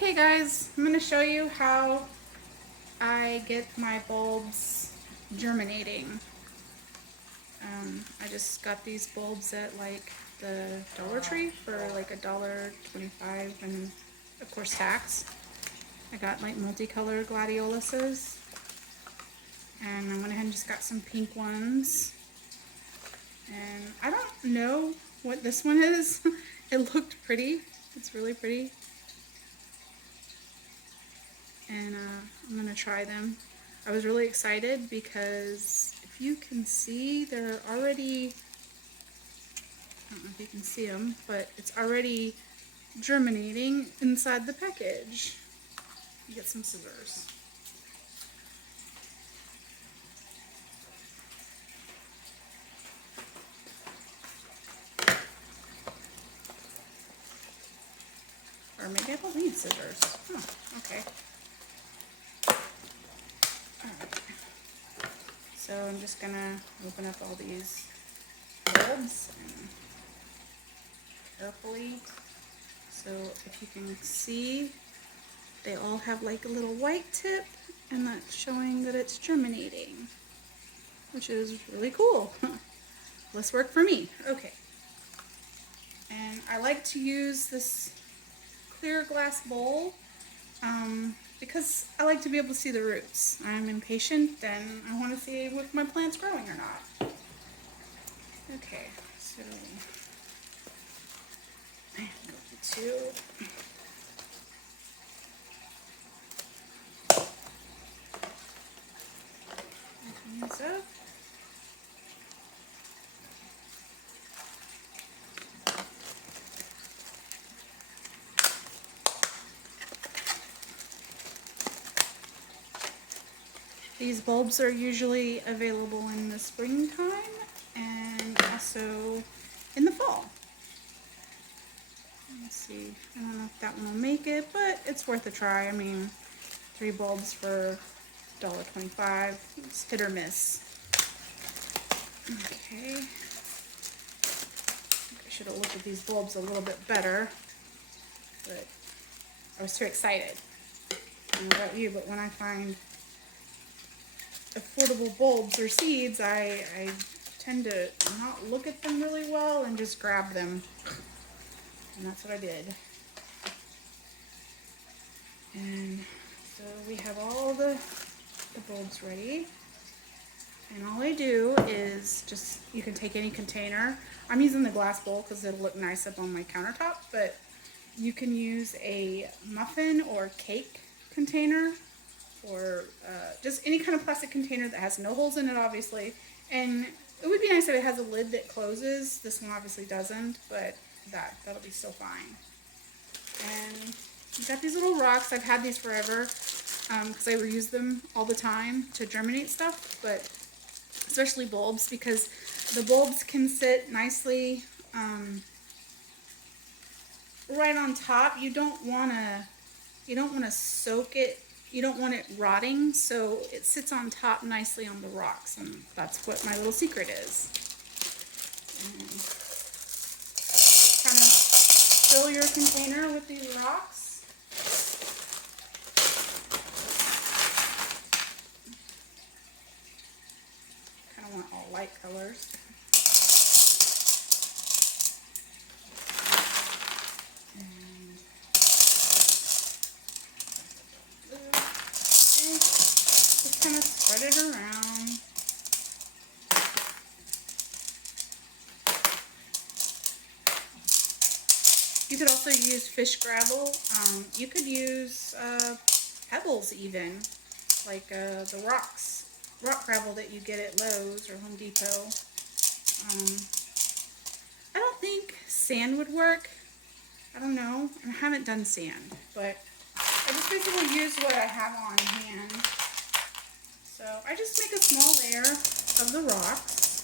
Okay guys, I'm going to show you how I get my bulbs germinating. I just got these bulbs at like the Dollar Tree for like $1.25 and of course tax. I got like multicolored gladioluses and I went ahead and just got some pink ones. And I don't know what this one is. It looked pretty. It's really pretty. And I'm gonna try them. I was really excited because if you can see, they're already, I don't know if you can see them, but it's already germinating inside the package. Get some scissors. Or maybe I don't need scissors. Huh, okay. Alright. So I'm just gonna open up all these bulbs and carefully. So if you can see, they all have like a little white tip, and that's showing that it's germinating, which is really cool. Less work for me. Okay. And I like to use this clear glass bowl because I like to be able to see the roots. I'm impatient and I want to see if my plant's growing or not. Okay, so I go to open these up. These bulbs are usually available in the springtime and also in the fall. Let's see, I don't know if that one will make it, but it's worth a try. I mean, 3 bulbs for $1.25. It's hit or miss. Okay. I should have looked at these bulbs a little bit better, but I was too excited. I don't know about you, but when I find affordable bulbs or seeds, I tend to not look at them really well and just grab them. And that's what I did. And so we have all the bulbs ready. And all I do is just, you can take any container. I'm using the glass bowl because it'll look nice up on my countertop, but you can use a muffin or cake container, or just any kind of plastic container that has no holes in it, obviously. And it would be nice if it has a lid that closes. This one obviously doesn't, but that'll be still fine. And you've got these little rocks. I've had these forever because I reuse them all the time to germinate stuff, but especially bulbs, because the bulbs can sit nicely right on top. You don't want to soak it. You don't want it rotting, so it sits on top nicely on the rocks, and that's what my little secret is. And just kind of fill your container with these rocks. Kind of want all light colors. Kind of spread it around. You could also use fish gravel. You could use pebbles even, like the rock gravel that you get at Lowe's or Home Depot. I don't think sand would work. I don't know. I haven't done sand, but I just basically use what I have on hand. So I just make a small layer of the rocks,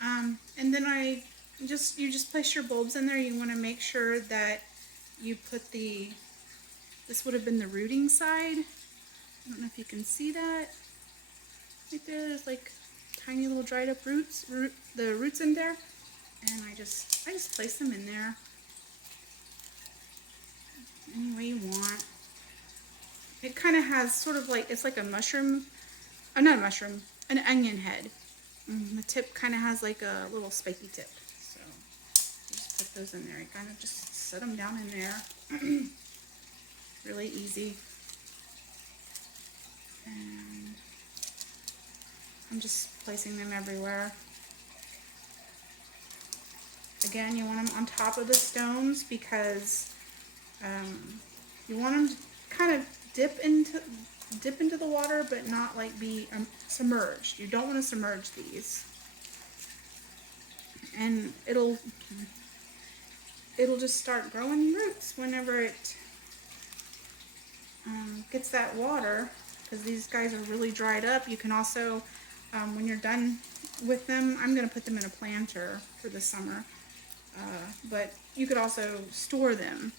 and then you just place your bulbs in there. You want to make sure that you put this would have been the rooting side. I don't know if you can see that. Right there's like tiny little dried up the roots in there, and I just place them in there any way you want. kind of has sort of like, it's like a mushroom, not a mushroom, an onion head. The tip kind of has like a little spiky tip. So just put those in there. You kind of just set them down in there. Really easy. And I'm just placing them everywhere. Again, you want them on top of the stones because you want them to kind of dip into the water, but not like be submerged. You don't want to submerge these, and it'll just start growing roots whenever it gets that water, because these guys are really dried up. You can also, when you're done with them, I'm going to put them in a planter for the summer, but you could also store them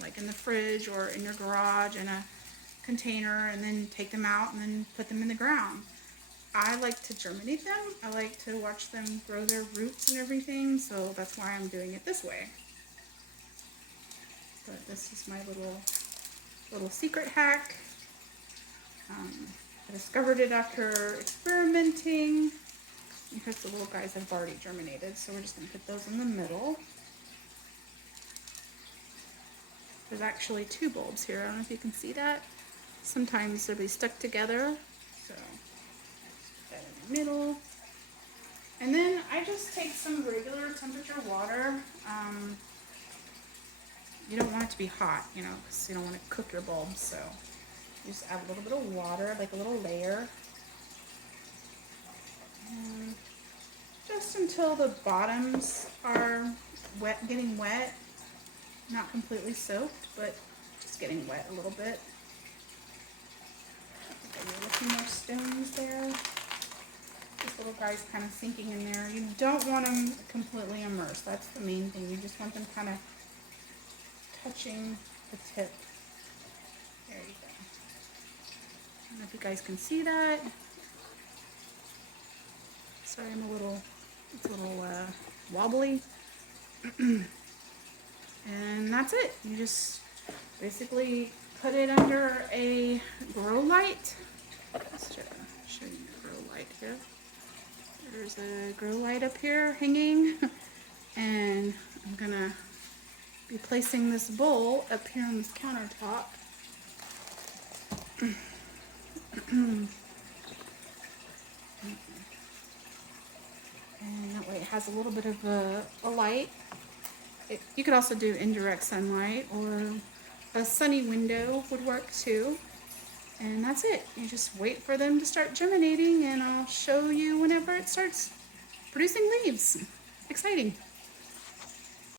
like in the fridge or in your garage in a container, and then take them out and then put them in the ground. I like to germinate them. I like to watch them grow their roots and everything, so that's why I'm doing it this way. But this is my little secret hack. I discovered it after experimenting because the little guys have already germinated, so we're just going to put those in the middle. There's actually 2 bulbs here. I don't know if you can see that. Sometimes they'll be stuck together, so put that in the middle. And then I just take some regular temperature water. You don't want it to be hot, you know, because you don't want to cook your bulbs, so you just add a little bit of water, like a little layer. And just until the bottoms are wet, getting wet. Not completely soaked, but just getting wet a little bit. Maybe a few more stones there. This little guy's kind of sinking in there. You don't want them completely immersed. That's the main thing. You just want them kind of touching the tip. There you go. I don't know if you guys can see that. Sorry, it's a little wobbly. And that's it. You just basically put it under a grow light. Let's show you the grow light here. There's a grow light up here hanging, and I'm gonna be placing this bowl up here on this countertop. And that way it has a little bit of a light. You could also do indirect sunlight, or a sunny window would work too. And that's it. You just wait for them to start germinating, and I'll show you whenever it starts producing leaves. Exciting.